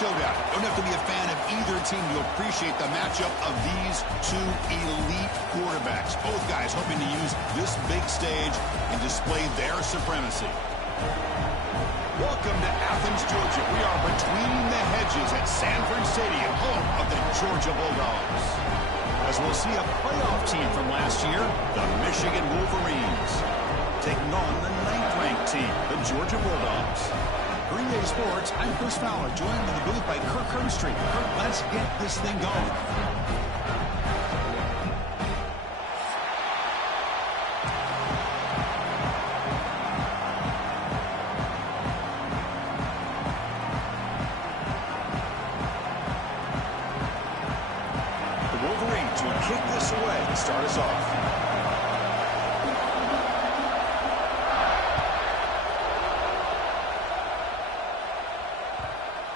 showdown. You don't have to be a fan of either team to appreciate the matchup of these two elite quarterbacks. Both guys hoping to use this big stage and display their supremacy. Welcome to Athens, Georgia. We are between the hedges at Sanford Stadium, home of the Georgia Bulldogs. As we'll see a playoff team from last year, the Michigan Wolverines, taking on the 9th-ranked team, the Georgia Bulldogs. Green Day Sports, I'm Chris Fowler, joined in the booth by Kirk Herbstreit. Kirk, let's get this thing going. The Wolverines will kick this away to start us off.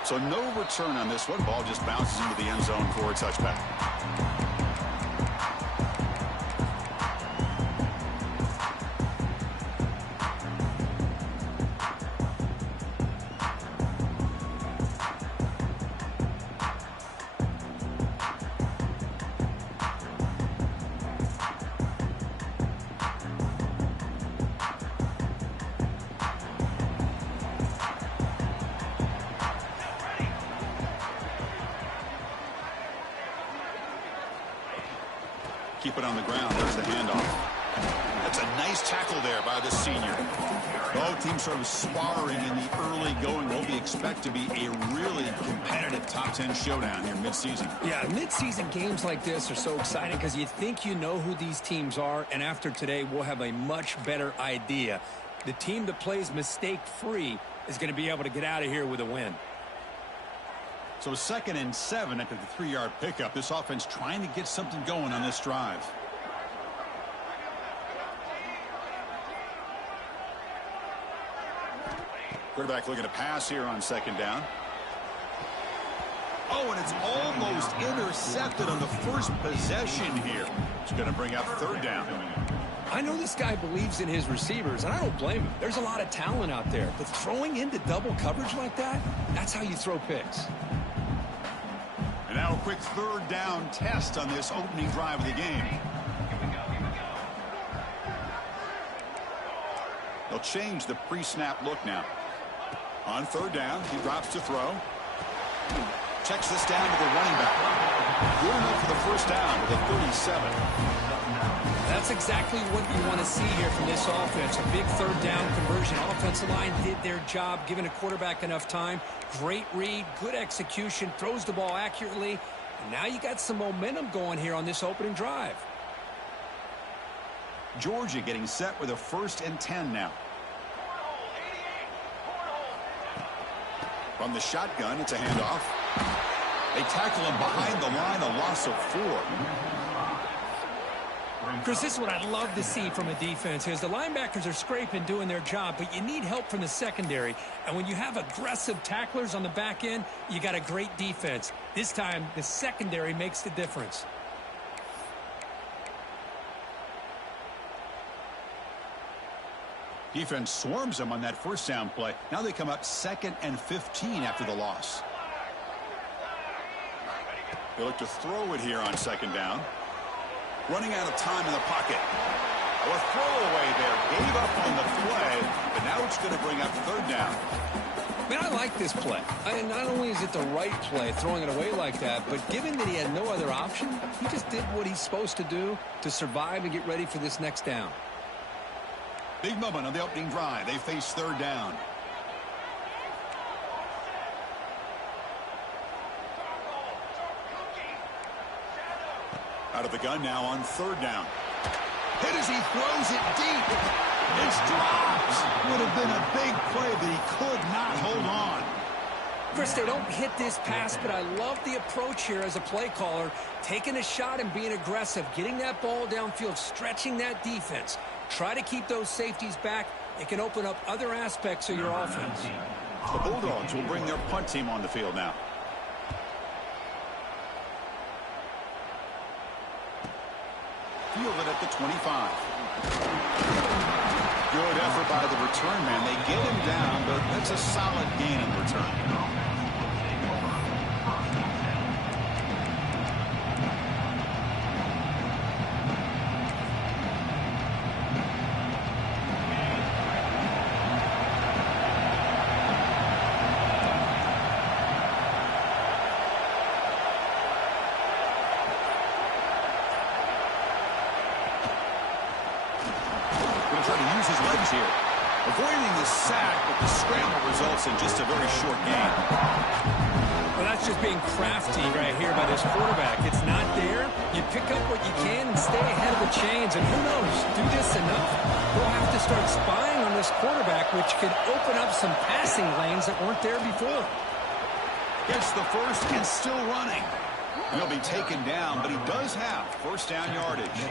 So no return on this one. Ball just bounces into the end zone for a touchback. Keep it on the ground. There's the handoff. That's a nice tackle there by the senior. Both teams sort of sparring in the early going. What we expect to be a really competitive top 10 showdown here mid-season. Yeah, mid-season games like this are so exciting because you think you know who these teams are, and after today, we'll have a much better idea. The team that plays mistake-free is going to be able to get out of here with a win. So 2nd and 7 after the 3-yard pickup. This offense trying to get something going on this drive. Quarterback looking to pass here on 2nd down. Oh, and it's almost intercepted on the first possession here. It's going to bring up 3rd down. I know this guy believes in his receivers, and I don't blame him. There's a lot of talent out there, but throwing into double coverage like that, that's how you throw picks. And now a quick 3rd down test on this opening drive of the game. They'll change the pre-snap look now. On 3rd down, he drops to throw. Checks this down to the running back. Good enough for the 1st down with a 37. That's exactly what you want to see here from this offense. A big 3rd down conversion. Offensive line did their job, giving a quarterback enough time. Great read, good execution, throws the ball accurately. And now you got some momentum going here on this opening drive. Georgia getting set with a 1st and 10 now. From the shotgun, it's a handoff. They tackle him behind the line, a loss of 4. Chris, this is what I'd love to see from a defense is the linebackers are scraping, doing their job, but you need help from the secondary. And when you have aggressive tacklers on the back end, you got a great defense. This time, the secondary makes the difference. Defense swarms them on that 1st down play. Now they come up 2nd and 15 after the loss. They look to throw it here on 2nd down. Running out of time in the pocket. Oh, a throwaway there. Gave up on the play, but now it's going to bring up 3rd down. Man, I like this play. Not only is it the right play, throwing it away like that, but given that he had no other option, he just did what he's supposed to do to survive and get ready for this next down. Big moment on the opening drive. They face 3rd down. Out of the gun now on 3rd down. Hit as he throws it deep. It's dropped. Would have been a big play, but he could not hold on. Chris, they don't hit this pass, but I love the approach here as a play caller. Taking a shot and being aggressive, getting that ball downfield, stretching that defense. Try to keep those safeties back. It can open up other aspects of your offense. The Bulldogs will bring their punt team on the field now. Fielded at the 25. Good effort by the return man. They get him down, but that's a solid gain in return. Going to try to use his legs here. Avoiding the sack, but the scramble results in just a very short gain. Well, that's just being crafty right here by this quarterback. It's not there. You pick up what you can and stay ahead of the chains. And who knows, do this enough, we'll have to start spying on this quarterback, which could open up some passing lanes that weren't there before. Gets the first and still running. He'll be taken down, but he does have first down yardage.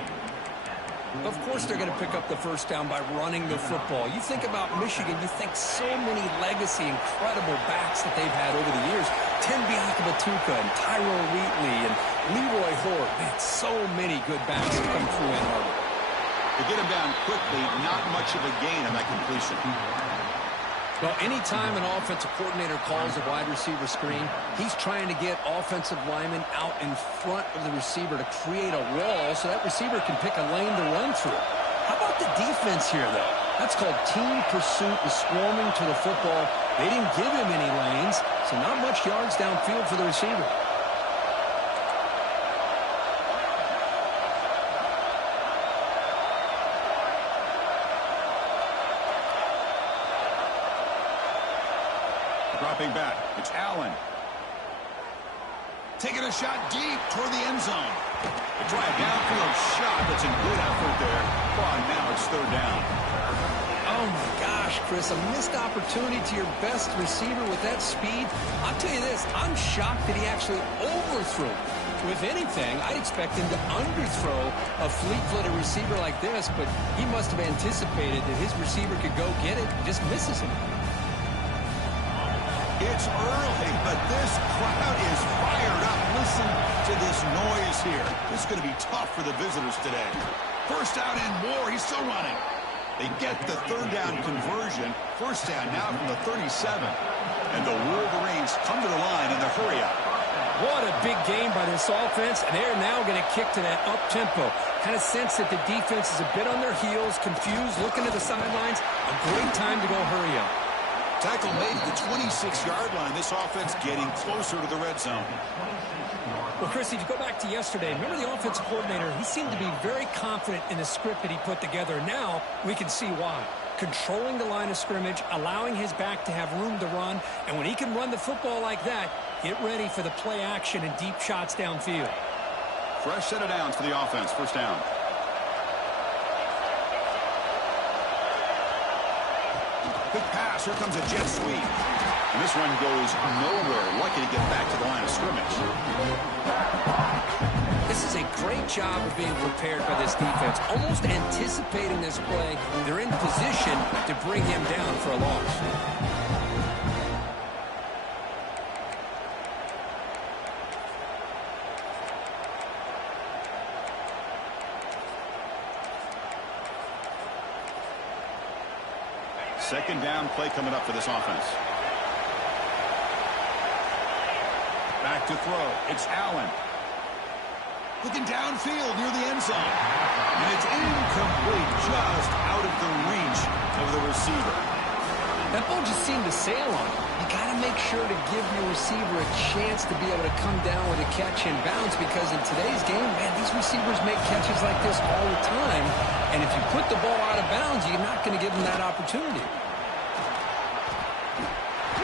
Of course they're going to pick up the first down by running the football. You think about Michigan, you think so many legacy, incredible backs that they've had over the years. Tim Biakabatuka and Tyrone Wheatley and Leroy Hort. Man, so many good backs have come through Ann Arbor. To get him down quickly, not much of a gain on that completion. Well, anytime an offensive coordinator calls a wide receiver screen, he's trying to get offensive linemen out in front of the receiver to create a wall so that receiver can pick a lane to run through. How about the defense here, though? That's called team pursuit and swarming to the football. They didn't give him any lanes, so not much yards downfield for the receiver. Dropping back, it's Allen. Taking a shot deep toward the end zone. A drive downfield shot, that's a good effort there. Oh, now it's third down. Oh my gosh, Chris, a missed opportunity to your best receiver with that speed. I'll tell you this, I'm shocked that he actually overthrew. With anything, I'd expect him to underthrow a fleet-footed receiver like this, but he must have anticipated that his receiver could go get it, just misses him. It's early, but this crowd is fired up. Listen to this noise here. This is going to be tough for the visitors today. First down and more. He's still running. They get the third down conversion. First down now from the 37. And the Wolverines come to the line in the hurry up. What a big game by this offense, and they're now going to kick to that up-tempo. Kind of sense that the defense is a bit on their heels, confused, looking at the sidelines. A great time to go hurry up. Tackle made at the 26-yard line. This offense getting closer to the red zone. Well, Chris, if you go back to yesterday, remember the offensive coordinator, he seemed to be very confident in the script that he put together. Now we can see why. Controlling the line of scrimmage, allowing his back to have room to run, and when he can run the football like that, get ready for the play action and deep shots downfield. Fresh set of downs for the offense. First down. Good pass. Here comes a jet sweep. And this run goes nowhere. Lucky to get back to the line of scrimmage. This is a great job of being prepared by this defense. Almost anticipating this play. They're in position to bring him down for a loss. Second down play coming up for this offense. Back to throw. It's Allen. Looking downfield near the end zone. And it's incomplete, just out of the reach of the receiver. That ball just seemed to sail on him. You got to make sure to give your receiver a chance to be able to come down with a catch and bounce, because in today's game, man, these receivers make catches like this all the time. And if you put the ball out of bounds, you're not going to give them that opportunity.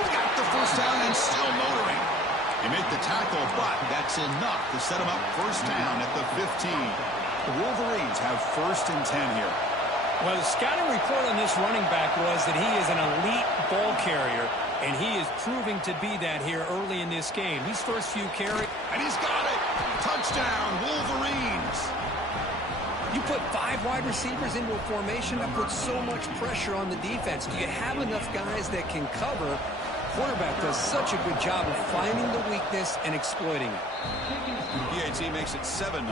Got the first down and still motoring. They make the tackle, but that's enough to set them up first down at the 15. The Wolverines have first and 10 here. Well, the scouting report on this running back was that he is an elite ball carrier, and he is proving to be that here early in this game. These first few carries. And he's got it. Touchdown, Wolverines. You put 5 wide receivers into a formation, that puts so much pressure on the defense. Do you have enough guys that can cover? Quarterback does such a good job of finding the weakness and exploiting it. PAT makes it 7-0.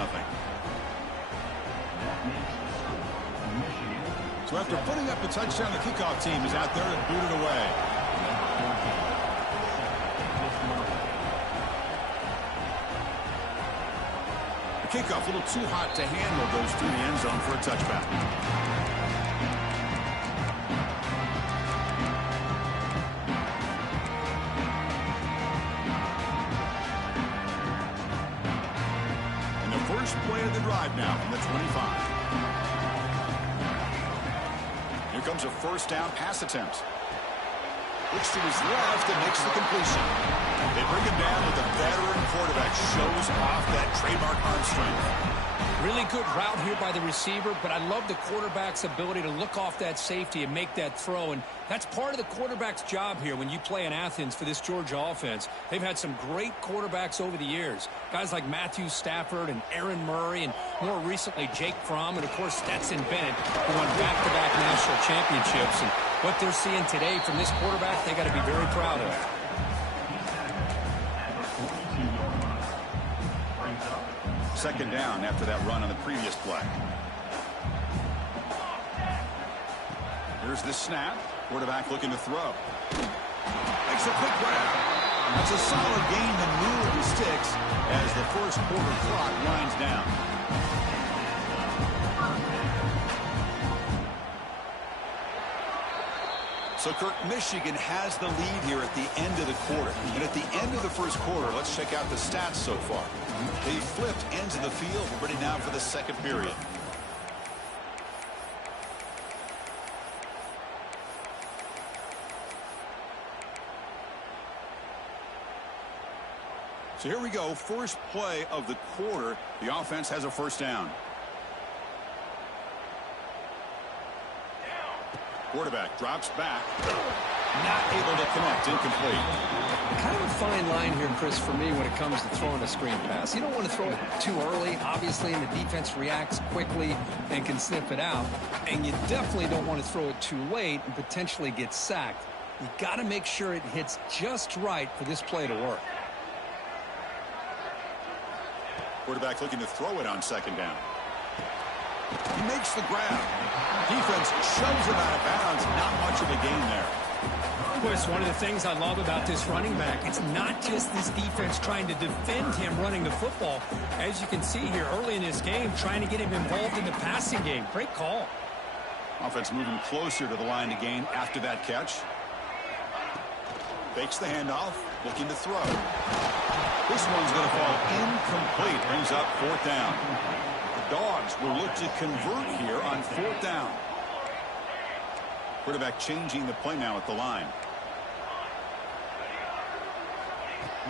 So after putting up a touchdown, the kickoff team is out there to boot it away. The kickoff a little too hot to handle, goes through the end zone for a touchback. First play of the drive now from the 25. comes a first down pass attempt. Looks to his left and makes the completion. They bring him down, but the veteran quarterback shows off that trademark arm strength. Really good route here by the receiver, but I love the quarterback's ability to look off that safety and make that throw. And that's part of the quarterback's job here when you play in Athens for this Georgia offense. They've had some great quarterbacks over the years. Guys like Matthew Stafford and Aaron Murray, and more recently Jake Fromm, and of course Stetson Bennett, who won back-to-back national championships. And what they're seeing today from this quarterback, they got to be very proud of. Second down after that run on the previous play. Here's the snap. Quarterback looking to throw. Makes a quick grab. That's a solid gain in the middle of the sticks as the first quarter clock winds down. So, Kirk, Michigan has the lead here at the end of the quarter. And at the end of the first quarter, let's check out the stats so far. They flipped ends of the field. We're ready now for the second period. So here we go. First play of the quarter. The offense has a first down. Quarterback drops back. Not able to connect. Incomplete. Kind of a fine line here, Chris, for me when it comes to throwing a screen pass. You don't want to throw it too early, obviously, and the defense reacts quickly and can sniff it out. And you definitely don't want to throw it too late and potentially get sacked. You got to make sure it hits just right for this play to work. Quarterback looking to throw it on second down. He makes the grab. Defense shoves him out of bounds. Not much of a gain there. Chris, one of the things I love about this running back, it's not just this defense trying to defend him running the football. As you can see here early in this game, trying to get him involved in the passing game. Great call. Offense moving closer to the line to gain after that catch. Fakes the handoff, looking to throw. This one's going to fall incomplete. Brings up fourth down. The Dogs will look to convert here on fourth down. Quarterback changing the play now at the line.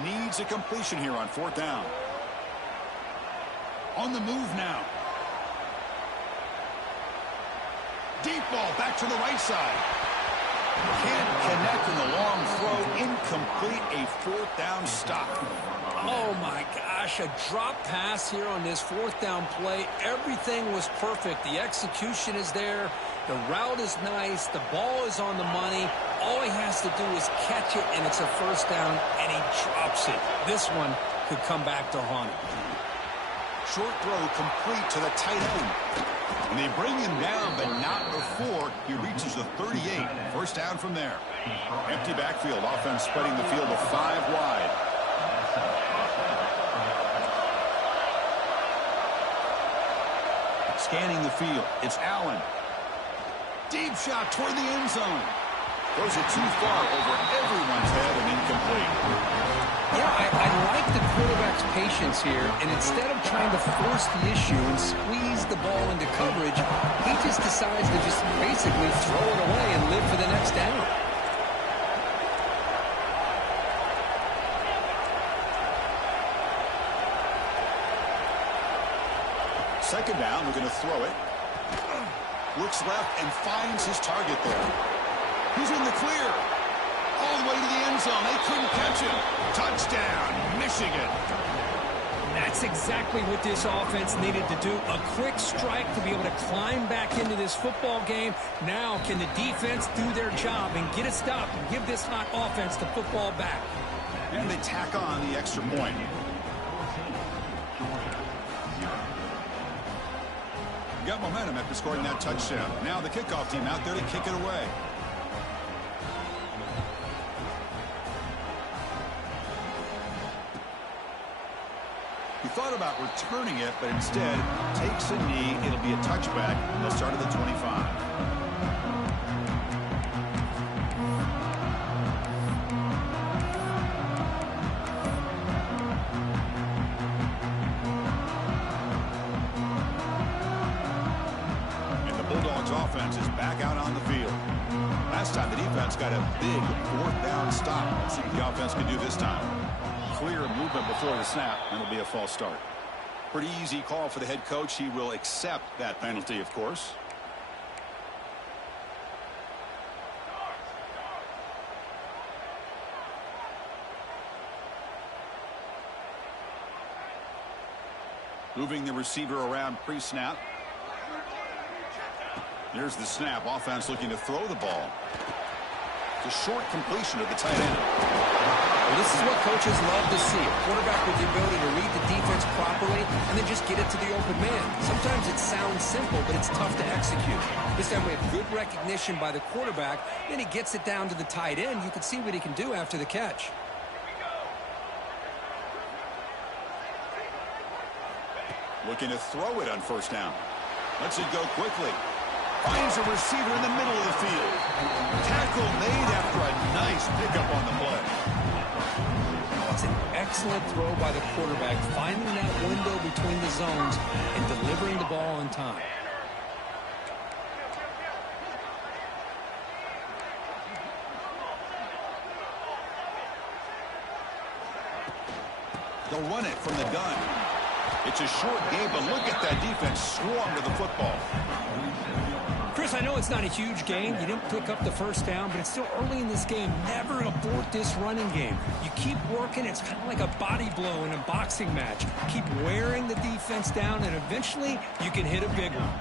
Needs a completion here on fourth down. On the move now. Deep ball back to the right side. Can't connect in the long throw. Incomplete. A fourth down stop. Oh my gosh, a drop pass here on this fourth down play. Everything was perfect. The execution is there. The route is nice. The ball is on the money. All he has to do is catch it, and it's a first down, and he drops it. This one could come back to haunt him. Short throw complete to the tight end. And they bring him down, but not before he reaches the 38. First down from there. Empty backfield. Offense spreading the field to 5 wide. Scanning the field. It's Allen. Deep shot toward the end zone. Throws it too far over everyone's head and incomplete. Yeah, I like the quarterback's patience here, and instead of trying to force the issue and squeeze the ball into coverage, he just decides to just basically throw it away and live for the next down. Second down, we're going to throw it. Looks left and finds his target there. He's in the clear. All the way to the end zone. They couldn't catch him. Touchdown, Michigan. That's exactly what this offense needed to do. A quick strike to be able to climb back into this football game. Now can the defense do their job and get a stop and give this hot offense the football back? And they tack on the extra point. Got momentum after scoring that touchdown. Now the kickoff team out there to kick it away. He thought about returning it, but instead takes a knee. It'll be a touchback. They'll start at the 25. offense is back out on the field. Last time the defense got a big fourth down stop. Let's see what the offense can do this time. Clear movement before the snap, and it'll be a false start. Pretty easy call for the head coach. He will accept that penalty, of course. Moving the receiver around pre-snap. There's the snap. Offense looking to throw the ball. It's a short completion of the tight end. Well, this is what coaches love to see. A quarterback with the ability to read the defense properly and then just get it to the open man. Sometimes it sounds simple, but it's tough to execute. This time we have good recognition by the quarterback. Then he gets it down to the tight end. You can see what he can do after the catch. Looking to throw it on first down. Lets it go quickly. Finds a receiver in the middle of the field. Tackle made after a nice pickup on the play. It's an excellent throw by the quarterback, finding that window between the zones and delivering the ball on time. They'll run it from the gun. It's a short game, but look at that defense swarm to the football. Chris, I know it's not a huge game. You didn't pick up the first down, but it's still early in this game. Never abort this running game. You keep working. It's kind of like a body blow in a boxing match. Keep wearing the defense down, and eventually you can hit a big one.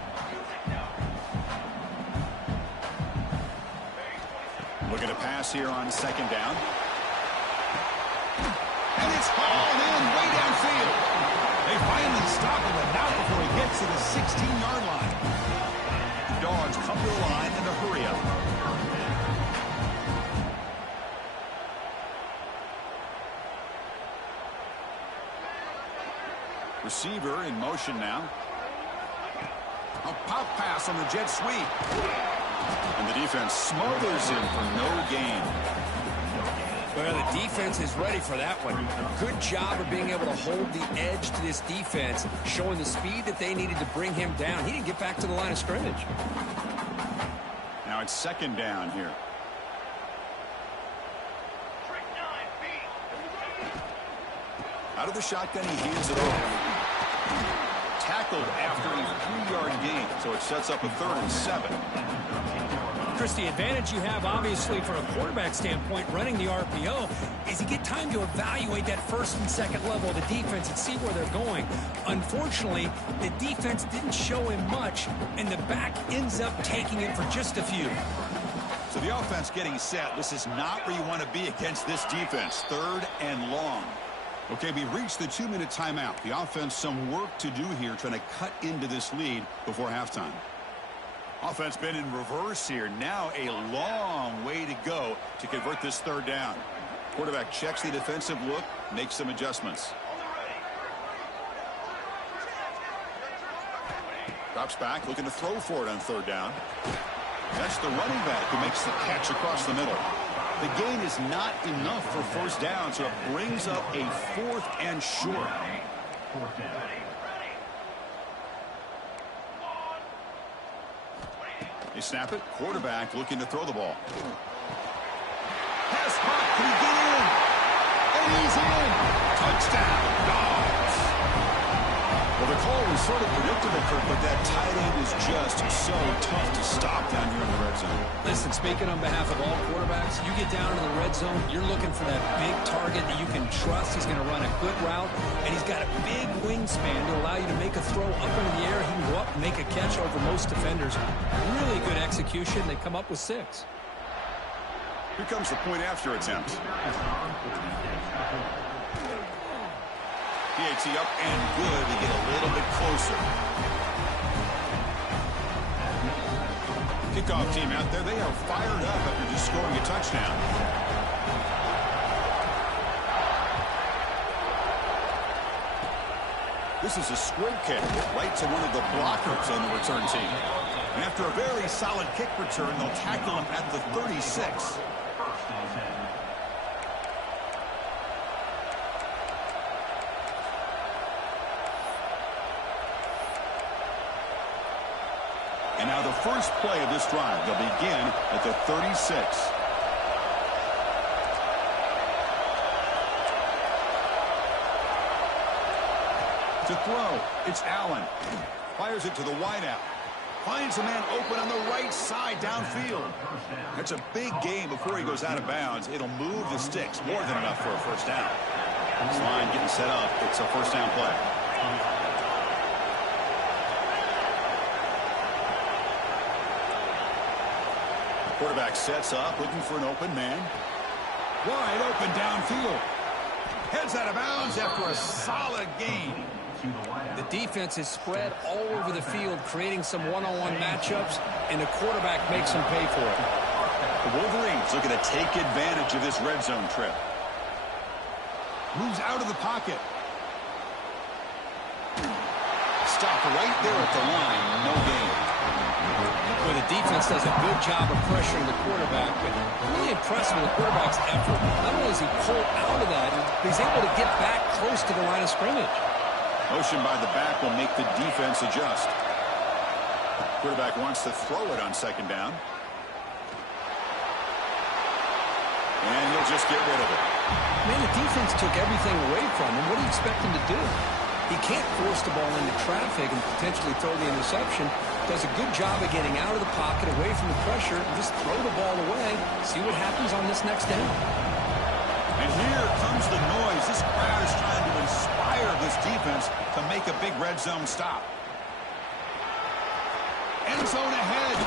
Looking to pass here on second down. And it's hauled in way downfield. They finally stop him, but not before he gets to the 16-yard line. Dogs come to the line in a hurry up. Receiver in motion now. A pop pass on the jet sweep. And the defense smothers him for no gain. Well, the defense is ready for that one. Good job of being able to hold the edge to this defense, showing the speed that they needed to bring him down. He didn't get back to the line of scrimmage. Now it's second down here. Out of the shotgun, he hands it over. Tackled after a 3-yard gain, so it sets up a 3rd and 7. Chris, the advantage you have, obviously, from a quarterback standpoint, running the RPO, is you get time to evaluate that first and second level of the defense and see where they're going. Unfortunately, the defense didn't show him much, and the back ends up taking it for just a few. So the offense getting set. This is not where you want to be against this defense. 3rd and long. Okay, we reached the 2-minute timeout. The offense some work to do here, trying to cut into this lead before halftime. Offense been in reverse here. Now a long way to go to convert this 3rd down. Quarterback checks the defensive look, makes some adjustments. Drops back, looking to throw for it on 3rd down. That's the running back who makes the catch across the middle. The gain is not enough for first down, so it brings up a 4th and short. They snap it. Quarterback looking to throw the ball. Pass caught. Can he get in? And he's in. Touchdown, Dogs. Well, the call was sort of predictable, Kirk, but that tight end is just so tough to stop down here in the red zone. Listen, speaking on behalf of all quarterbacks, you get down in the red zone, you're looking for that big target that you can trust. He's going to run a good route, and he's got a big wingspan to allow you to make a throw up into the air. He can go up and make a catch over most defenders. Really good execution. They come up with 6. Here comes the point after attempt. PAT up and good to get a little bit closer. Kickoff team out there, they are fired up after just scoring a touchdown. This is a squib kick right to one of the blockers on the return team. And after a very solid kick return, they'll tackle him at the 36. And now Now the first play of this drive, they'll begin at the 36. To throw, it's Allen. Fires it to the wideout. Finds a man open on the right side downfield. That's a big gain before he goes out of bounds. It'll move the sticks more than enough for a first down. This line getting set up. It's a first down play. The quarterback sets up, looking for an open man. Wide open downfield. Heads out of bounds after a solid gain. The defense is spread all over the field, creating some one-on-one matchups, and the quarterback makes them pay for it. The Wolverines looking to take advantage of this red zone trip. Moves out of the pocket. Stop right there at the line. No gain. Well, the defense does a good job of pressuring the quarterback, but really impressed with the quarterback's effort. Not only is he pulled out of that, but he's able to get back close to the line of scrimmage. Motion by the back will make the defense adjust. Quarterback wants to throw it on second down. And he'll just get rid of it. Man, the defense took everything away from him. What do you expect him to do? He can't force the ball into traffic and potentially throw the interception. Does a good job of getting out of the pocket, away from the pressure, and just throw the ball away. See what happens on this next down. And here comes the noise. This crowd is trying to inspire this defense to make a big red zone stop. End zone ahead.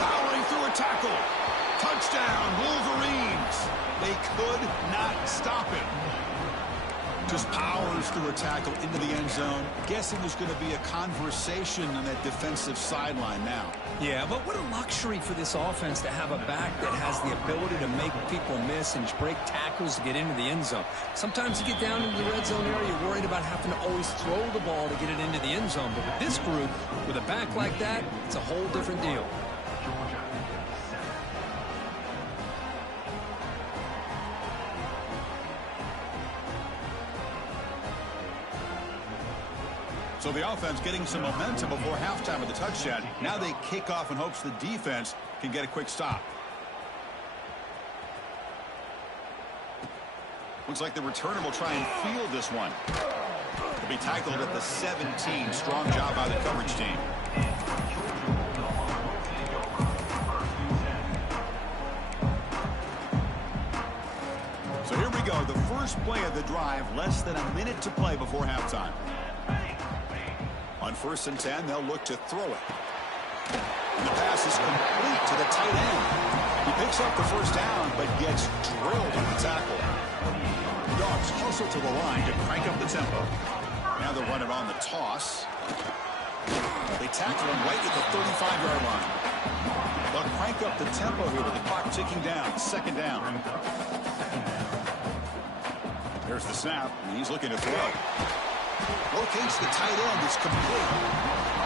Powering through a tackle. Touchdown, Wolverines. They could not stop him. Just powers through a tackle into the end zone. Guessing there's going to be a conversation on that defensive sideline now. Yeah, but what a luxury for this offense to have a back that has the ability to make people miss and break tackles to get into the end zone. Sometimes you get down into the red zone area, you're worried about having to always throw the ball to get it into the end zone. But with this group, with a back like that, it's a whole different deal. So the offense getting some momentum before halftime with the touchdown. Now they kick off in hopes the defense can get a quick stop. Looks like the returner will try and field this one. He'll be tackled at the 17. Strong job by the coverage team. So here we go. The first play of the drive. Less than a minute to play before halftime. On 1st and 10, they'll look to throw it. And the pass is complete to the tight end. He picks up the first down, but gets drilled on the tackle. The Dogs hustle to the line to crank up the tempo. Now they'll run it on the toss. They tackle him right at the 35-yard line. They'll crank up the tempo here with the clock ticking down. Second down. There's the snap, and he's looking to throw. Locates the tight end. It's complete.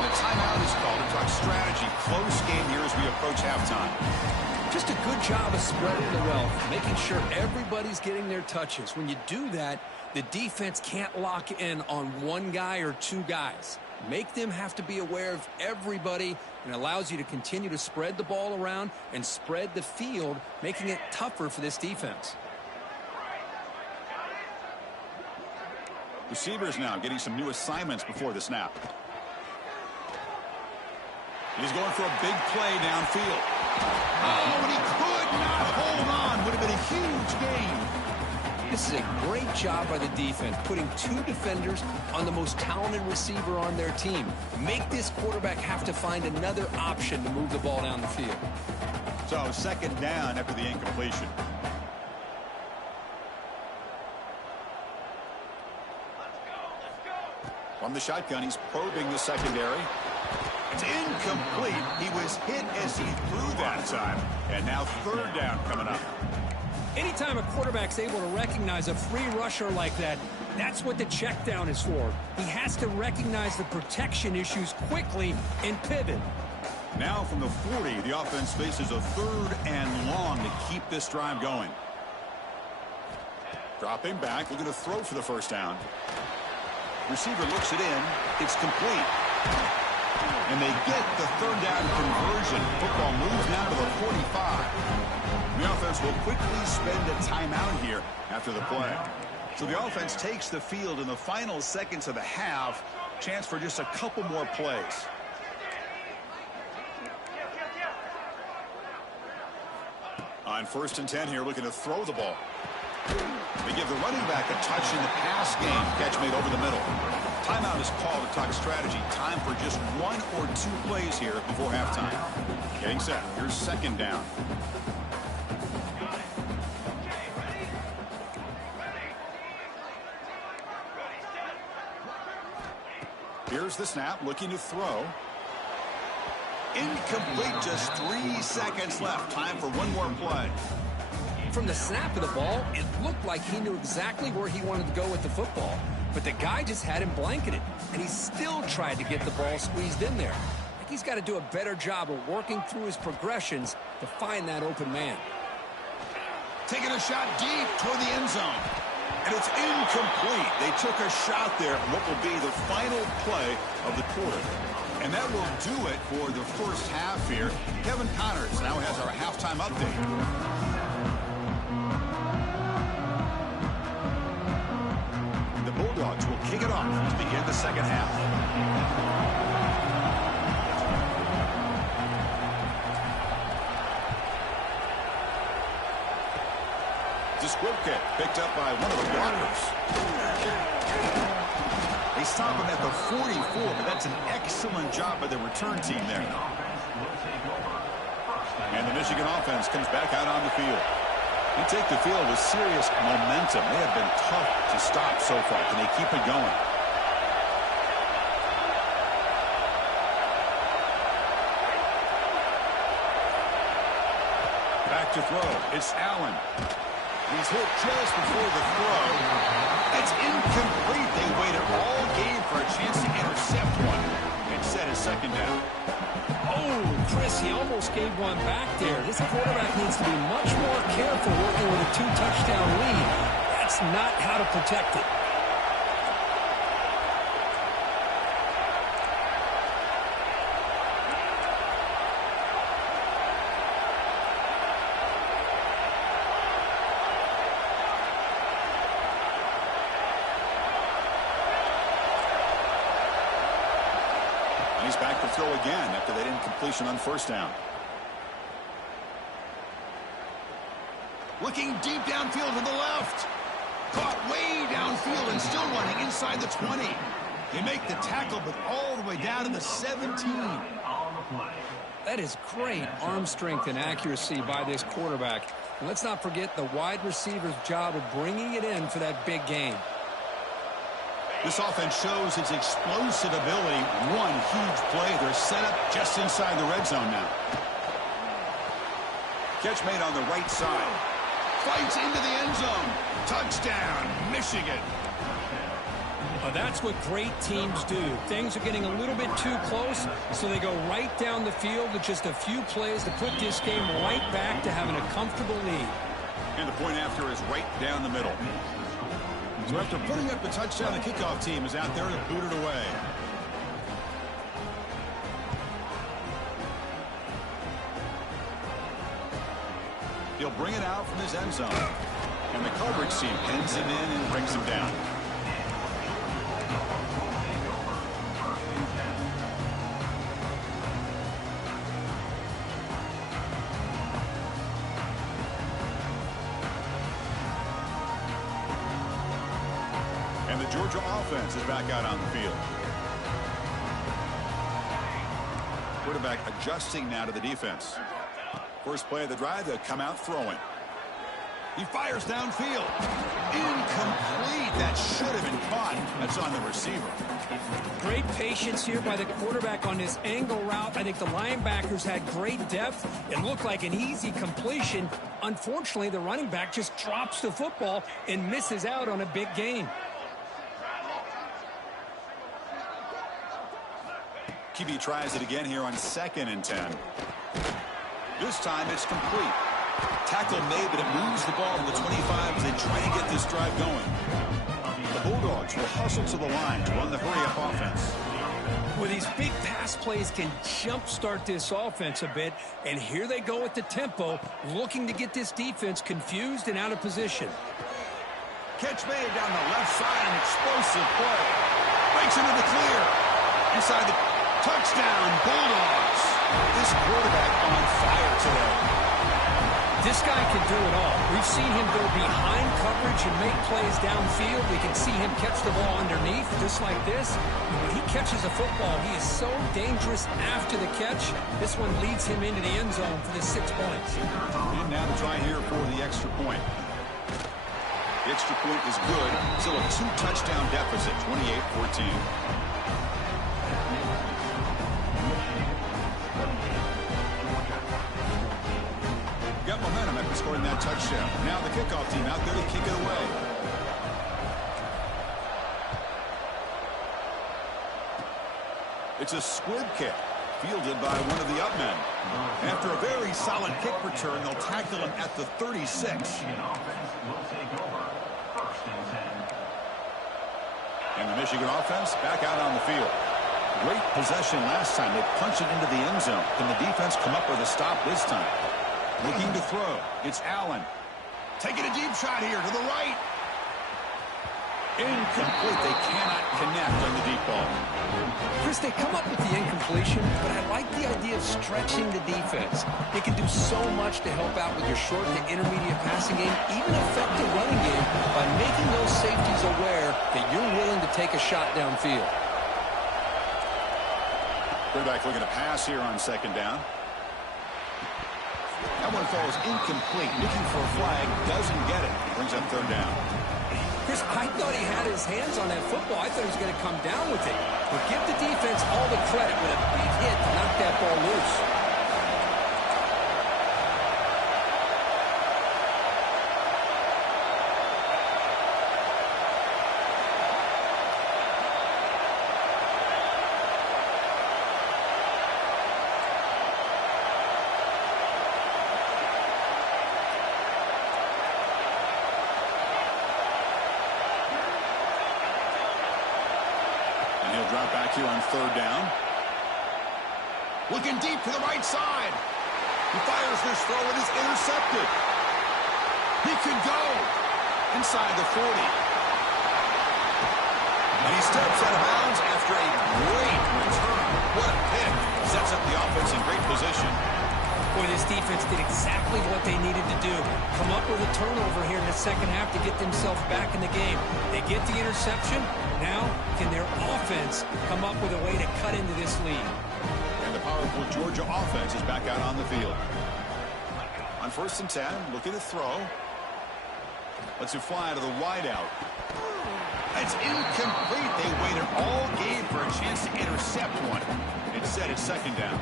The timeout is called to talk strategy. Close game here as we approach halftime. Just a good job of spreading the wealth, making sure everybody's getting their touches. When you do that, the defense can't lock in on one guy or two guys. Make them have to be aware of everybody, and allows you to continue to spread the ball around and spread the field, making it tougher for this defense. Receivers now getting some new assignments before the snap. He's going for a big play downfield. Oh, and he could not hold on. Would have been a huge gain. This is a great job by the defense, putting two defenders on the most talented receiver on their team. Make this quarterback have to find another option to move the ball down the field. So second down after the incompletion. From the shotgun, he's probing the secondary. It's incomplete. He was hit as he threw that time. And now third down coming up. Anytime a quarterback's able to recognize a free rusher like that, that's what the check down is for. He has to recognize the protection issues quickly and pivot. Now from the 40, the offense faces a third and long to keep this drive going. Dropping back, looking to throw for the first down. Receiver looks it in. It's complete. And they get the third down conversion. Football moves now to the 45. The offense will quickly spend a timeout here after the play. So the offense takes the field in the final seconds of the half. Chance for just a couple more plays. On 1st and 10 here, looking to throw the ball. They give the running back a touch in the pass game. Catch made over the middle. Timeout is called to talk strategy. Time for just 1 or 2 plays here before halftime. Getting set. Here's 2nd down. Here's the snap, looking to throw. Incomplete, just 3 seconds left. Time for one more play. From the snap of the ball, it looked like he knew exactly where he wanted to go with the football. But the guy just had him blanketed, and he still tried to get the ball squeezed in there. I think he's got to do a better job of working through his progressions to find that open man. Taking a shot deep toward the end zone. And it's incomplete. They took a shot there on what will be the final play of the quarter. And that will do it for the first half here. Kevin Connors now has our halftime update. The Bulldogs will kick it off to begin the second half. The squib kick picked up by one of the blockers. They stop him at the 44, but that's an excellent job by the return team there. And the Michigan offense comes back out on the field. They take the field with serious momentum. They have been tough to stop so far. Can they keep it going? Back to throw. It's Allen. He's hit just before the throw. It's incomplete. They waited all game for a chance to intercept one. Instead, it's 2nd down. Oh, Chris, he almost gave one back there. This quarterback needs to be much more careful working with a 2-touchdown lead. That's not how to protect it. He's back to throw again after that incompletion on 1st down. Looking deep downfield to the left. Caught way downfield and still running inside the 20. They make the tackle, but all the way down to the 17. That is great arm strength and accuracy by this quarterback. And let's not forget the wide receiver's job of bringing it in for that big game. This offense shows its explosive ability. One huge play. They're set up just inside the red zone now. Catch made on the right side. Fights into the end zone. Touchdown, Michigan. That's what great teams do. Things are getting a little bit too close, so they go right down the field with just a few plays to put this game right back to having a comfortable lead. And the point after is right down the middle. So after putting up the touchdown, the kickoff team is out there to boot it away. He'll bring it out from his end zone. And the coverage team pins him in and brings him down. And the Georgia offense is back out on the field. Quarterback adjusting now to the defense. First play of the drive, they'll come out throwing. He fires downfield. Incomplete. That should have been caught. That's on the receiver. Great patience here by the quarterback on this angle route. I think the linebackers had great depth. It looked like an easy completion. Unfortunately, the running back just drops the football and misses out on a big gain. QB tries it again here on 2nd and 10. This time it's complete. Tackle made, but it moves the ball to the 25 as they try to get this drive going. The Bulldogs will hustle to the line to run the hurry-up offense. Well, these big pass plays can jumpstart this offense a bit, and here they go at the tempo, looking to get this defense confused and out of position. Catch made down the left side, an explosive play. Breaks into the clear. Inside the touchdown, Bulldogs. This quarterback on fire today. This guy can do it all. We've seen him go behind coverage and make plays downfield. We can see him catch the ball underneath, just like this. When he catches a football, he is so dangerous after the catch. This one leads him into the end zone for the 6 points. And now to try here for the extra point. The extra point is good. Still a 2-touchdown deficit, 28-14. Got momentum after scoring that touchdown. Now the kickoff team out there to kick it away. It's a squib kick, fielded by one of the up men. After a very solid kick return, they'll tackle him at the 36. And the Michigan offense back out on the field. Great possession last time. They punched it into the end zone. Can the defense come up with a stop this time? Looking to throw. It's Allen. Taking a deep shot here to the right. Incomplete. They cannot connect on the deep ball. Chris, they come up with the incompletion, but I like the idea of stretching the defense. They can do so much to help out with your short to intermediate passing game, even affect the running game by making those safeties aware that you're willing to take a shot downfield. Quarterback looking to pass here on second down. That one falls incomplete. Looking for a flag. Doesn't get it. Brings up third down. Chris, I thought he had his hands on that football. I thought he was going to come down with it. But give the defense all the credit with a big hit to knock that ball loose. Drop back here on third down. Looking deep to the right side. He fires this throw. It is intercepted. He could go inside the 40. And he steps out of bounds after a great return. What a pick. Sets up the offense in great position. Boy, this defense did exactly what they needed to do. Come up with a turnover here in the second half to get themselves back in the game. They get the interception. Now, can their offense come up with a way to cut into this lead? And the powerful Georgia offense is back out on the field. On 1st and 10, looking to throw. Lets it fly to the wideout. It's incomplete. They waited all game for a chance to intercept one. Instead, it's second down.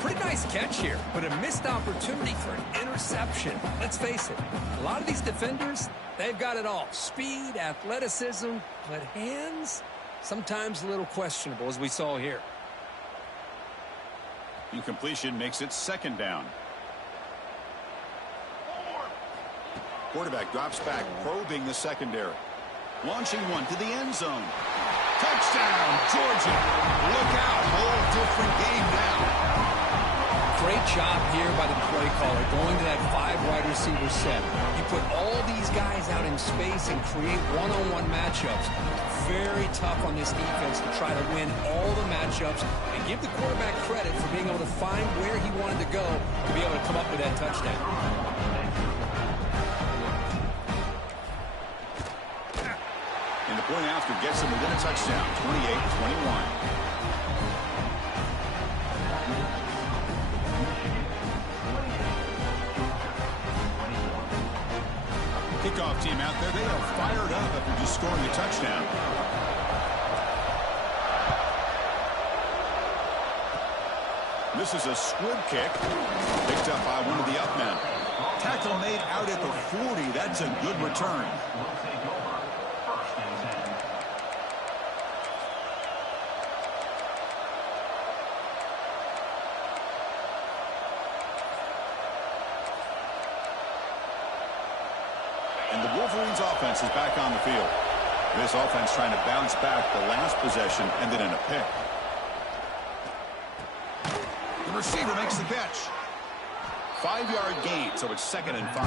Pretty nice catch here, but a missed opportunity for an interception. Let's face it, a lot of these defenders, they've got it all. Speed, athleticism, but hands, sometimes a little questionable, as we saw here. Incompletion makes it second down. Quarterback drops back, probing the secondary. Launching one to the end zone. Touchdown, Georgia. Look out, whole different game now. Great job here by the play caller, going to that 5 wide receiver set. You put all these guys out in space and create one-on-one matchups. Very tough on this defense to try to win all the matchups and give the quarterback credit for being able to find where he wanted to go to be able to come up with that touchdown. And the point after gets him within a touchdown, 28-21. Kickoff team out there, they are fired up after just scoring a touchdown. This is a squib kick, picked up by one of the up men. Tackle made out at the 40. That's a good return. And the Wolverines offense is back on the field. This offense trying to bounce back. The last possession ended in a pick. The receiver makes the catch. 5-yard gain, so it's 2nd and 5.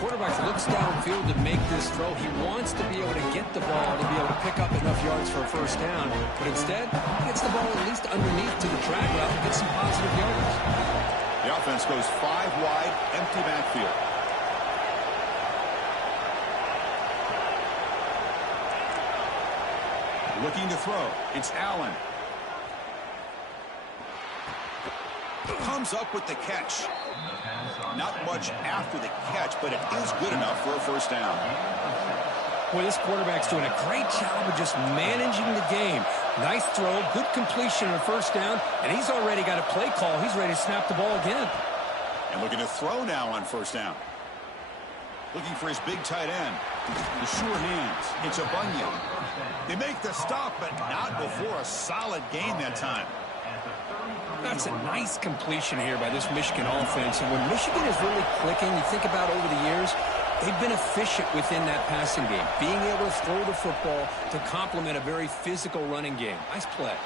Quarterback looks downfield to make this throw. He wants to be able to get the ball to be able to pick up enough yards for a first down. But instead, he gets the ball at least underneath to the drag route and gets some positive yards. The offense goes 5 wide, empty backfield. Looking to throw. It's Allen. Comes up with the catch. Not much after the catch, but it is good enough for a first down. Boy, this quarterback's doing a great job of just managing the game. Nice throw, good completion on first down, and he's already got a play call. He's ready to snap the ball again. And looking to throw now on first down. Looking for his big tight end. The sure hands. It's a Bunyan. They make the stop, but not before a solid gain that time. That's a nice completion here by this Michigan offense. And when Michigan is really clicking, you think about over the years, they've been efficient within that passing game, being able to throw the football to complement a very physical running game. Nice play.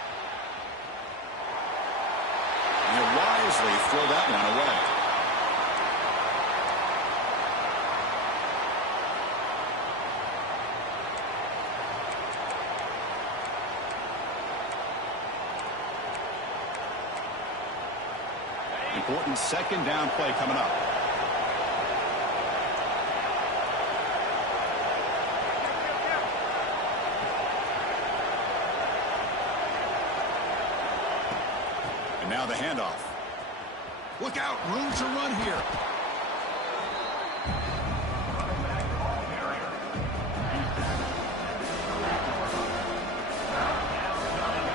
You wisely throw that one away. Important 2nd down play coming up. And now the handoff. Look out, room to run here.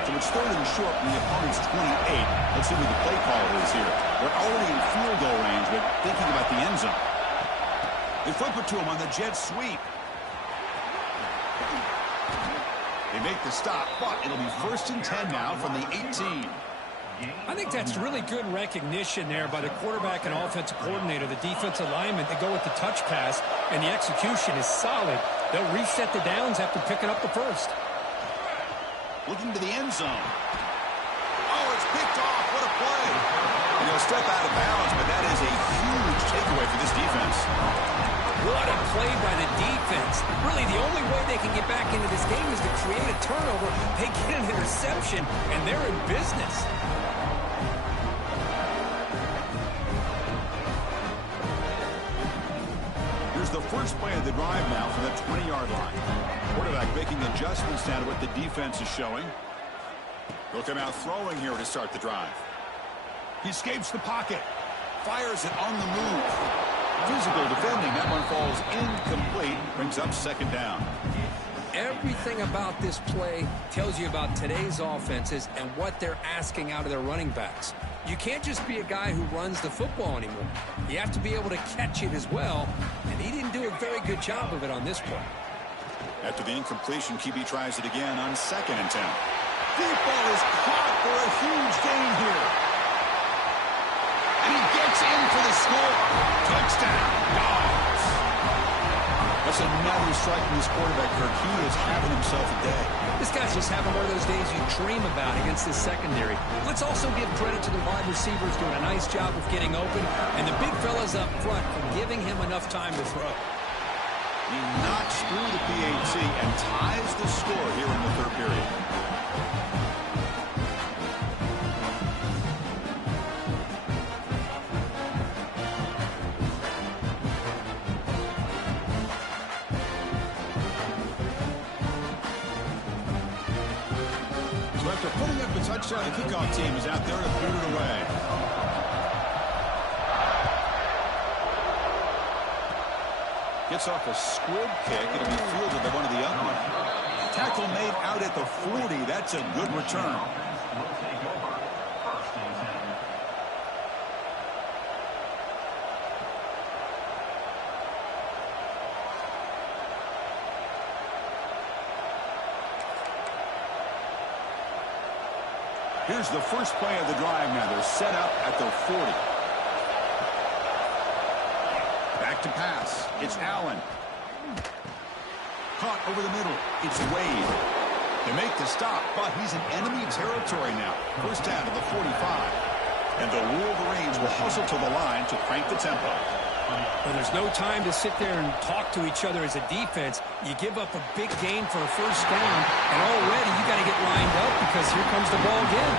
So it's 3rd and short from the opponent's 28. Let's see what the play call is here. We're already in field goal range, but thinking about the end zone. They flip it to him on the jet sweep. They make the stop, but it'll be 1st and 10 now from the 18. I think that's really good recognition there by the quarterback and offensive coordinator, the defensive lineman, to go with the touch pass, and the execution is solid. They'll reset the downs after picking up the first. Looking to the end zone. Oh, it's picked off. What a play. And he'll step out of bounds, but that is a huge takeaway for this defense. What a play by the defense. Really, the only way they can get back into this game is to create a turnover. They get an interception, and they're in business. Here's the first play of the drive now from the 20-yard line. Quarterback making adjustments down to what the defense is showing. He'll come out throwing here to start the drive. He escapes the pocket. Fires it on the move. Physical defending. That one falls incomplete. Brings up 2nd down. Everything about this play tells you about today's offenses and what they're asking out of their running backs. You can't just be a guy who runs the football anymore. You have to be able to catch it as well, and he didn't do a very good job of it on this play. After the incompletion, QB tries it again on 2nd and 10. Deep ball is caught for a huge gain here. And he gets in for the score. Touchdown, Dogs. That's another strike from this quarterback, Kirk. He is having himself a day. This guy's just having one of those days you dream about against this secondary. Let's also give credit to the wide receivers doing a nice job of getting open, and the big fellas up front for giving him enough time to throw. He knocks through the PAT and ties the score here in the 3rd period. So after putting up a touchdown, the kickoff team is out there to boot it away. Gets off a squib kick. It'll be fielded by one of the young ones. Tackle made out at the 40. That's a good return. Here's the first play of the drive now. They're set up at their 40. Back to pass. It's Allen. caught over the middle. It's Wade. They make the stop, but he's in enemy territory now. First down to the 45. And the Wolverines will hustle to the line to crank the tempo. Well, there's no time to sit there and talk to each other as a defense. You give up a big gain for a first down, and already you got to get lined up because here comes the ball again.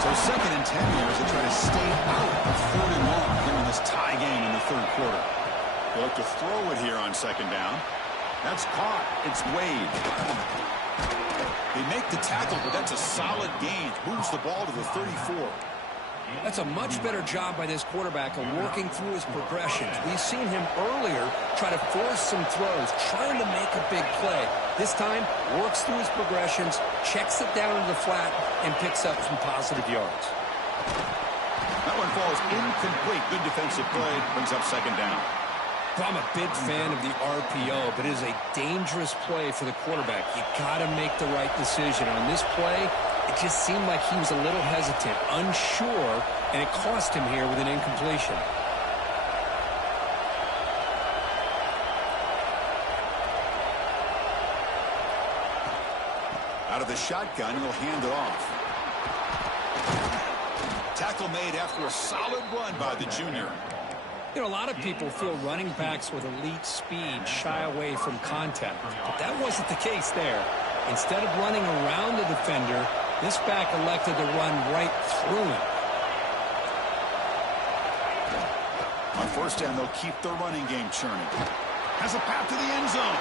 So 2nd and 10 here as they try to stay out of 3rd and long here in this tie game in the 3rd quarter. They look to throw it here on 2nd down. That's caught. It's Wade. They make the tackle, but that's a solid gain. Moves the ball to the 34. That's a much better job by this quarterback of working through his progressions. We've seen him earlier try to force some throws, trying to make a big play. This time, works through his progressions, checks it down into the flat, and picks up some positive yards. That one falls incomplete. Good defensive play. Brings up 2nd down. I'm a big fan of the RPO, but it is a dangerous play for the quarterback. You got to make the right decision. On this play, it just seemed like he was a little hesitant, unsure, and it cost him here with an incompletion. Out of the shotgun, he'll hand it off. Tackle made after a solid run by the junior. You know, a lot of people feel running backs with elite speed shy away from contact, but that wasn't the case there. Instead of running around the defender, this back elected to run right through him. On 1st down, they'll keep the running game churning. Has a path to the end zone.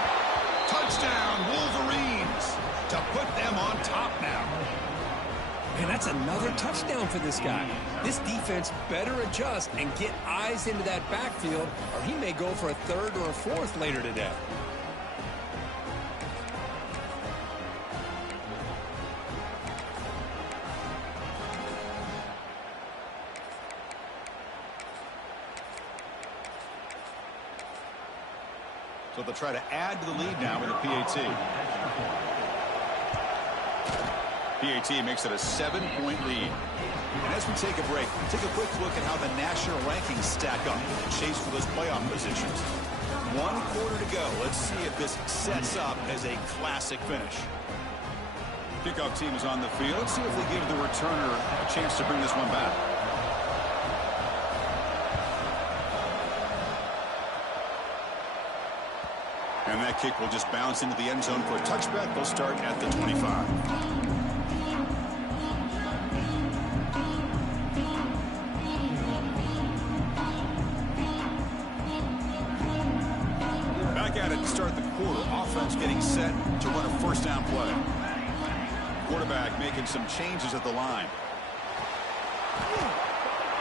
Touchdown, Wolverines, to put them on top now. And that's another touchdown for this guy. This defense better adjust and get eyes into that backfield, or he may go for a 3rd or a 4th later today. So they'll try to add to the lead now with a PAT. PAT makes it a 7-point lead. And as we take a break, take a quick look at how the national rankings stack up and chase for those playoff positions. 1 quarter to go. Let's see if this sets up as a classic finish. Kickoff team is on the field. Let's see if they give the returner a chance to bring this one back. And that kick will just bounce into the end zone for a touchback. They'll start at the 25. At it to start the quarter. Offense getting set to run a 1st down play. Quarterback making some changes at the line.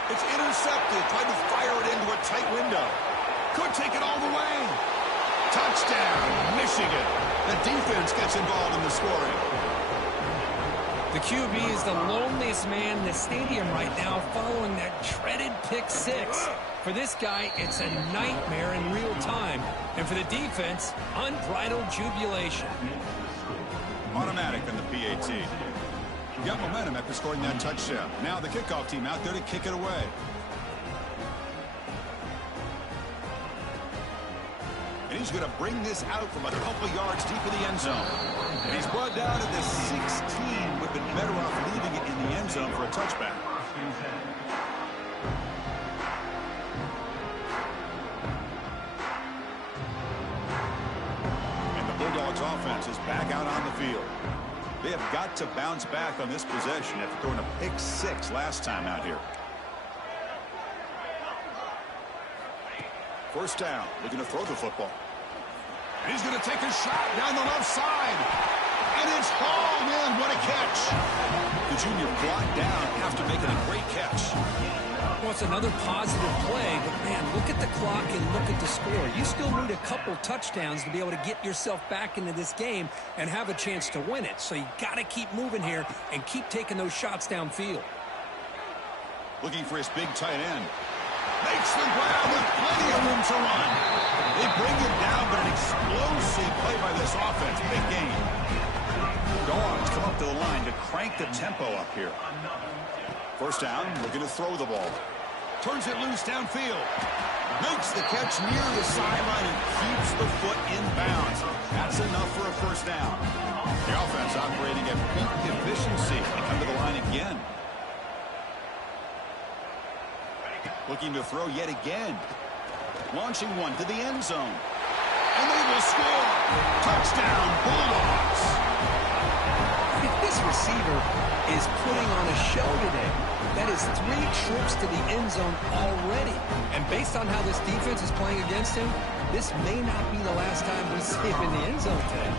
It's intercepted. Tried to fire it into a tight window. Could take it all the way. Touchdown, Michigan. The defense gets involved in the scoring. The QB is the loneliest man in the stadium right now following that dreaded pick 6. For this guy, it's a nightmare in real time. And for the defense, unbridled jubilation. Automatic on the PAT. Got momentum after scoring that touchdown. Now the kickoff team out there to kick it away. And he's going to bring this out from a couple yards deep in the end zone. And he's brought down to the 16. Would have been better off leaving it in the end zone for a touchback. Bulldogs offense is back out on the field. They have got to bounce back on this possession after throwing a pick 6 last time out here. 1st down, looking to throw the football. And he's going to take a shot down the left side. And it's hauled in. What a catch. The junior brought down after making a great catch. Well, it's another positive play, but man, look at the clock and look at the score. You still need a couple touchdowns to be able to get yourself back into this game and have a chance to win it. So you got to keep moving here and keep taking those shots downfield. Looking for his big tight end. Makes the ground with plenty of room to run. They bring him down, but an explosive play by this offense. Big gain. Dogs come up to the line to crank the tempo up here. 1st down, looking to throw the ball. Turns it loose downfield. Makes the catch near the sideline and keeps the foot in bounds. That's enough for a first down. The offense operating at peak efficiency. They come to the line again. Looking to throw yet again. Launching one to the end zone. And they will score. Touchdown, Bulldogs. This receiver is putting on a show today. That is 3 trips to the end zone already. And based on how this defense is playing against him, this may not be the last time we see him in the end zone today.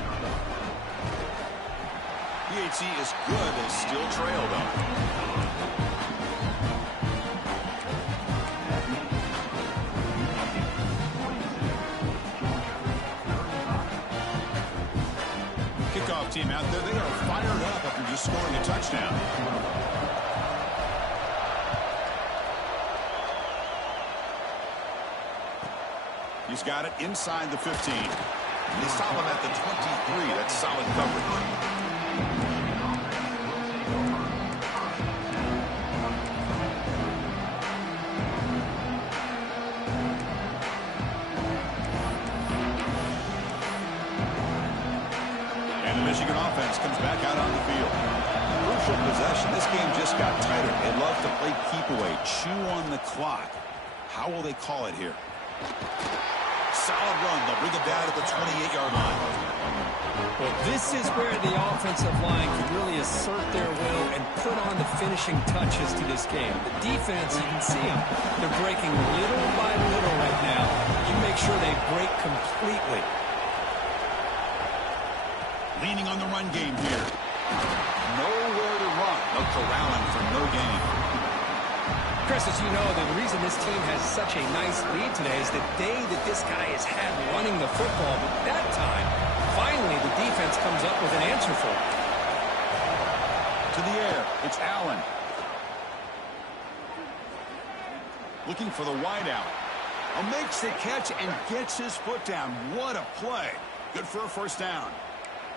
PAT is good. They still trail, though. Kickoff team out there. They are fired up after just scoring a touchdown. He's got it inside the 15. They stop him at the 23. That's solid coverage. And the Michigan offense comes back out on the field. Crucial possession. This game just got tighter. They love to play keep away, chew on the clock. How will they call it here? Solid run. They'll bring it down at the 28-yard line. Well, this is where the offensive line can really assert their will and put on the finishing touches to this game. The defense, you can see them. They're breaking little by little right now. You make sure they break completely. Leaning on the run game here. Nowhere to run. No corralling for no gain. Chris, as you know, the reason this team has such a nice lead today is the day that this guy has had running the football. But that time, finally, the defense comes up with an answer for it. To the air, it's Allen. Looking for the wideout. Makes the catch and gets his foot down. What a play. Good for a first down.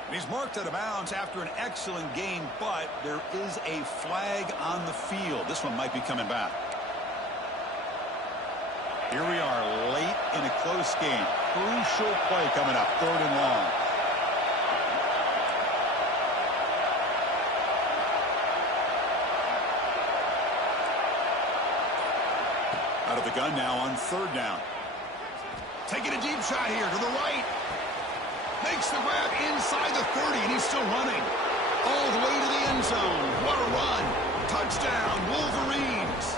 And he's marked out of bounds after an excellent game, but there is a flag on the field. This one might be coming back. Here we are late in a close game. Crucial play coming up, 3rd and long. Out of the gun now on 3rd down. Taking a deep shot here to the right. Makes the grab inside the 30, and he's still running. All the way to the end zone. What a run. Touchdown, Wolverines.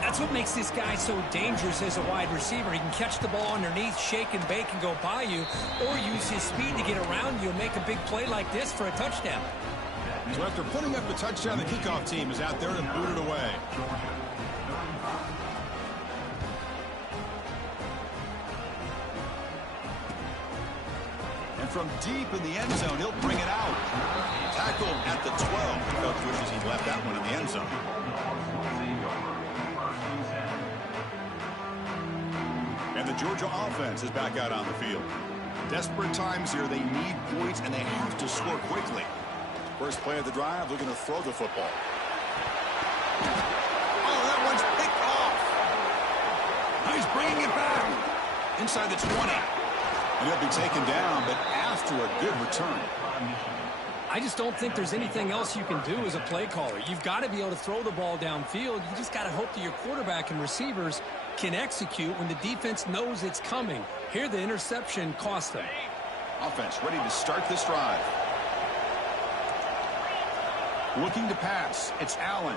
That's what makes this guy so dangerous as a wide receiver. He can catch the ball underneath, shake and bake, and go by you, or use his speed to get around you and make a big play like this for a touchdown. So after putting up the touchdown, the kickoff team is out there to boot it away. From deep in the end zone, he'll bring it out. Tackled at the 12. The coach wishes he'd left that one in the end zone. And the Georgia offense is back out on the field. Desperate times here. They need points, and they have to score quickly. First play of the drive, looking to throw the football. Oh, that one's picked off. He's bringing it back. Inside the 20. And he'll be taken down, but after a good return. I just don't think there's anything else you can do as a play caller. You've got to be able to throw the ball downfield. You just got to hope that your quarterback and receivers can execute when the defense knows it's coming. Here, the interception cost them. Offense ready to start this drive. Looking to pass. It's Allen.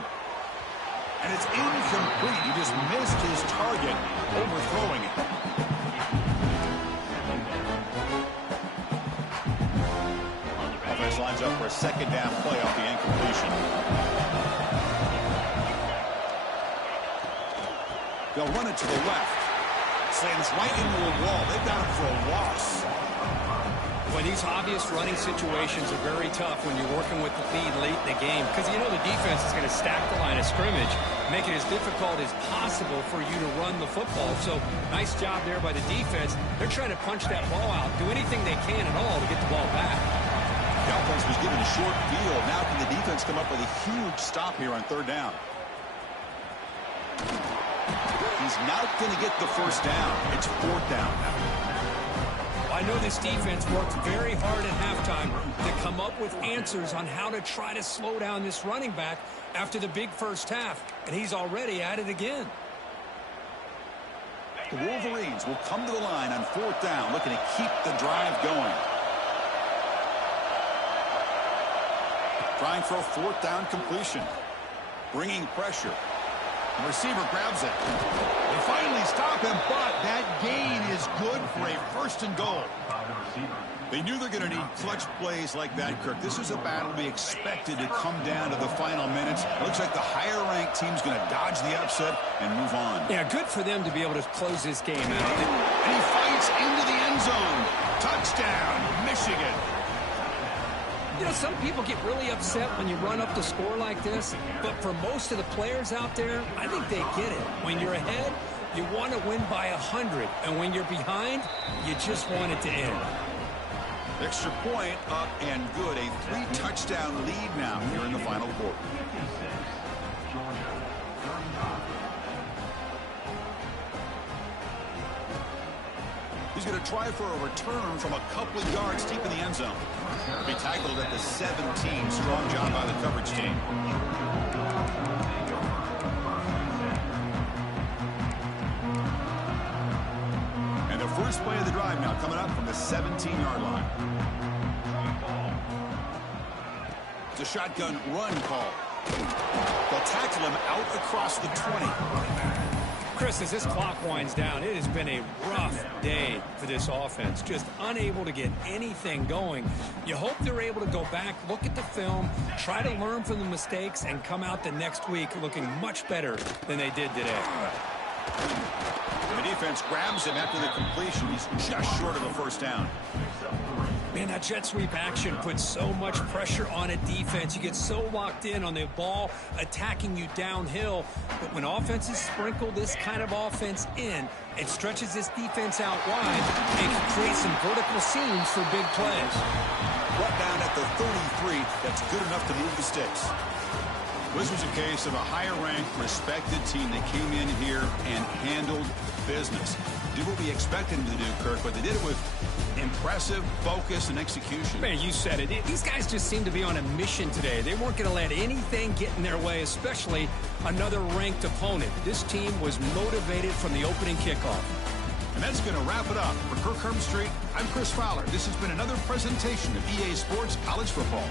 And it's incomplete. He just missed his target, overthrowing it. Offense lines up for a 2nd down play off the incompletion. They'll run it to the left. Slams right into a wall. They've got him for a loss. Well, these obvious running situations are very tough when you're working with the lead late in the game because you know the defense is going to stack the line of scrimmage, make it as difficult as possible for you to run the football. So nice job there by the defense. They're trying to punch that ball out, do anything they can at all to get the ball back. The offense was given a short field. Now can the defense come up with a huge stop here on 3rd down? He's not going to get the first down. It's 4th down now. I know this defense worked very hard at halftime to come up with answers on how to try to slow down this running back after the big first half, and he's already at it again. The Wolverines will come to the line on 4th down, looking to keep the drive going. Trying for a 4th down completion. Bringing pressure. The receiver grabs it. They finally stop him, but that gain is good for a 1st and goal. They knew they're going to need clutch plays like that, Kirk. This is a battle we expected to come down to the final minutes. Looks like the higher-ranked team's going to dodge the upset and move on. Yeah, good for them to be able to close this game out. And he fights into the end zone. Touchdown, Michigan. You know, some people get really upset when you run up the score like this, but for most of the players out there, I think they get it. When you're ahead, you want to win by 100, and when you're behind, you just want it to end. Extra point up and good. A 3-touchdown lead now here in the final quarter. He's going to try for a return from a couple of yards deep in the end zone. Be tackled at the 17. Strong job by the coverage team. And the first play of the drive now coming up from the 17-yard line. It's a shotgun run call. They'll tackle him out across the 20. Chris, as this clock winds down, it has been a rough day for this offense. Just unable to get anything going. You hope they're able to go back, look at the film, try to learn from the mistakes, and come out the next week looking much better than they did today. The defense grabs him after the completion. He's just short of a 1st down. Man, that jet sweep action puts so much pressure on a defense. You get so locked in on the ball attacking you downhill. But when offenses sprinkle this kind of offense in, it stretches this defense out wide and can create some vertical seams for big plays. Brought down at the 33. That's good enough to move the sticks. This was a case of a higher-ranked, respected team that came in here and handled business. Did what we expected them to do, Kirk, but they did it with impressive focus and execution. Man, you said it. These guys just seem to be on a mission today. They weren't going to let anything get in their way, especially another ranked opponent. This team was motivated from the opening kickoff. And that's going to wrap it up. For Kirk Herbstreit, I'm Chris Fowler. This has been another presentation of EA Sports College Football.